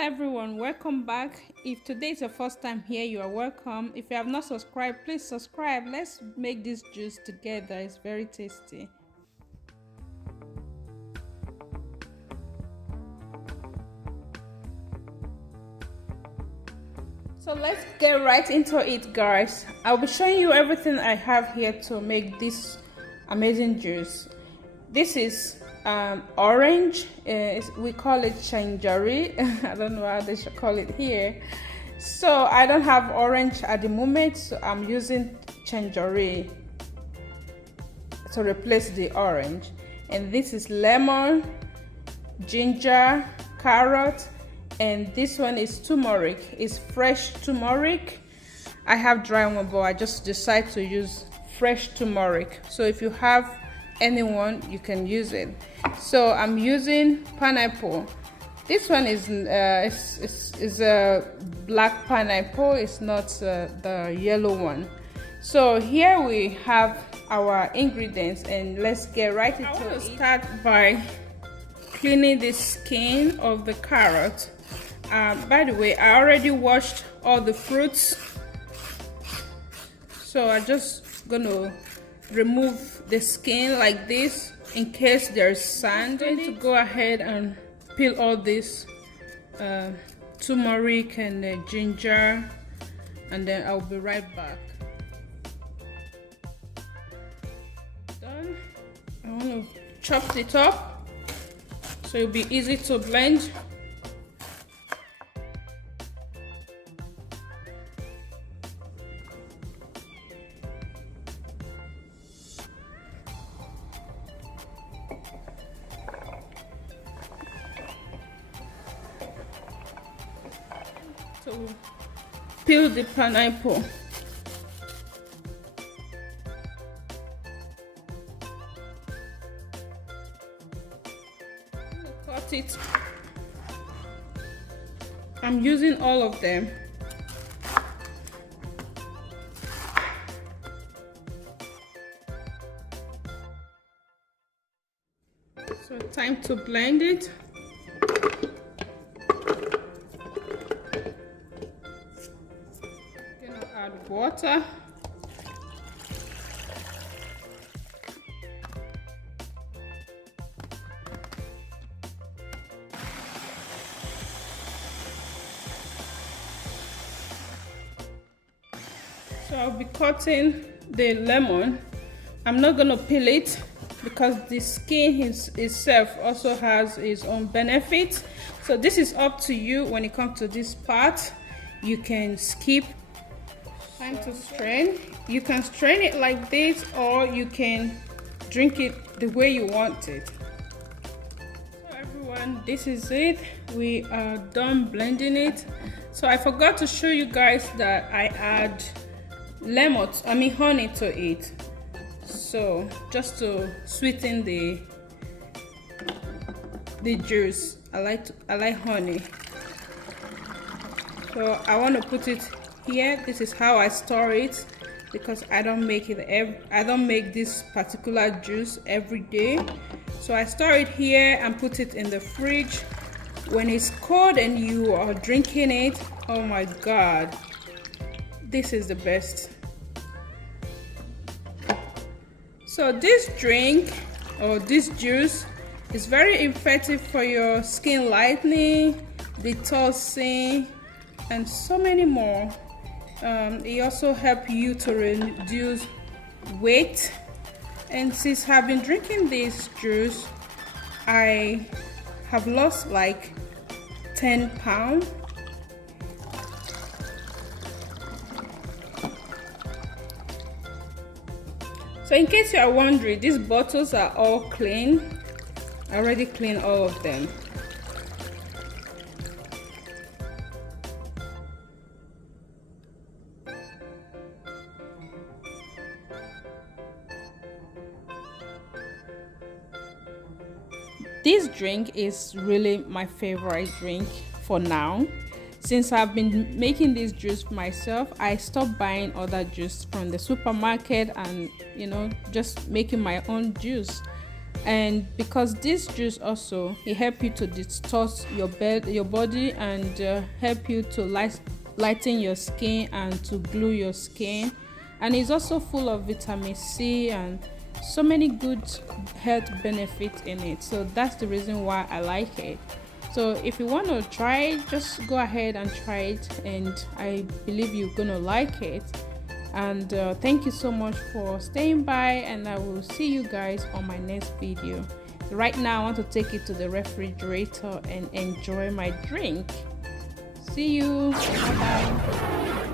everyone, welcome back. If today is your first time here, you are welcome. If you have not subscribed, please subscribe. Let's make this juice together. It's very tasty. So let's get right into it, guys. I'll be showing you everything I have here to make this amazing juice. This is orange. We call it changery. I don't know how they should call it here. So I don't have orange at the moment, so I'm using changery to replace the orange. And this is lemon, ginger, carrot, and this one is turmeric. It's fresh turmeric. I have dry one, but I just decided to use fresh turmeric. So if you have anyone, you can use it. So I'm using pineapple. This one is a black pineapple. It's not the yellow one. So here we have our ingredients, and let's get right into it. I want to start by cleaning the skin of the carrot. By the way, I already washed all the fruits, so I'm just gonna remove the skin like this in case there's sand. I'm going to go ahead and peel all this turmeric and ginger, and then I'll be right back. Done. I want to chop it up so it'll be easy to blend. So peel the pineapple. Cut it. I'm using all of them. So time to blend it. Add water. So I'll be cutting the lemon. I'm not gonna peel it because the skin itself also has its own benefits. So this is up to you. When it comes to this part, you can skip. Time to strain. You can strain it like this, or you can drink it the way you want it. So everyone, this is it. We are done blending it. So I forgot to show you guys that I add honey to it. So just to sweeten the juice. I like honey. So I want to put it here. This is how I store it because I don't make this particular juice every day. So I store it here and put it in the fridge. When it's cold and you are drinking it, oh my god, this is the best. So this drink or this juice is very effective for your skin lightening, detoxing, and so many more. It also helps you to reduce weight. And since I've been drinking this juice, I have lost like 10 pounds. So in case you are wondering, these bottles are all clean. I already cleaned all of them. This drink is really my favorite drink for now. Since I've been making this juice myself, I stopped buying other juice from the supermarket and just making my own juice. And because this juice also, it help you to detox your body, and help you to lighten your skin and to glue your skin. And it's also full of vitamin C and so many good health benefits in it. So that's the reason why I like it. So if you want to try it, just go ahead and try it, and I believe you're gonna like it. And thank you so much for staying by, and I will see you guys on my next video. Right now I want to take it to the refrigerator and enjoy my drink. See you. Bye bye.